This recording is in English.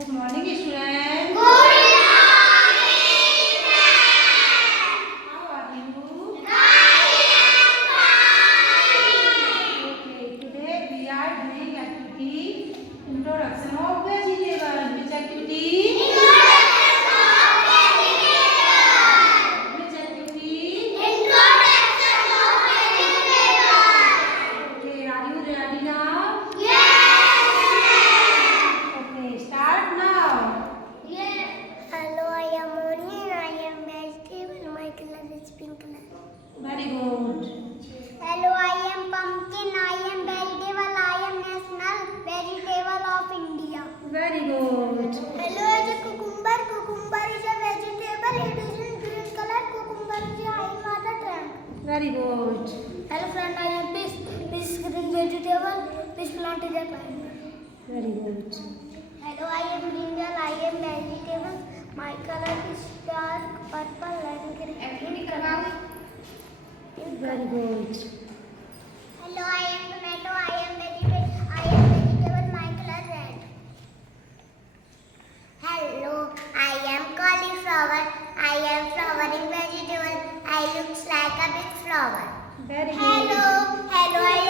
Good morning, students. Good morning, How are you? Okay, today we are doing activity introduction of vegetable. Which activity? Introduction of vegetable. Which activity? Introduction of vegetable. Okay, are you ready now? Yes. Okay, start now. Yes. Hello, I am onion. I am vegetable. My color is pink color. Very good. Hello, I am pumpkin. I am vegetable. I am national vegetable of India. Very good. Hello, I am cucumber. Cucumber is a vegetable. It is in green color. Cucumber is a high water tank. Very good. Hello, friend. I am fish. Fish is green vegetable. Fish plant is a plant. Very good. Hello, I am brinjal. I am vegetable. My color is dark purple and green. Very good. Hello, I am tomato. I am vegetable. My color red. Hello, I am cauliflower. I am flowering vegetable. I looks like a big flower. Very good. Hello, I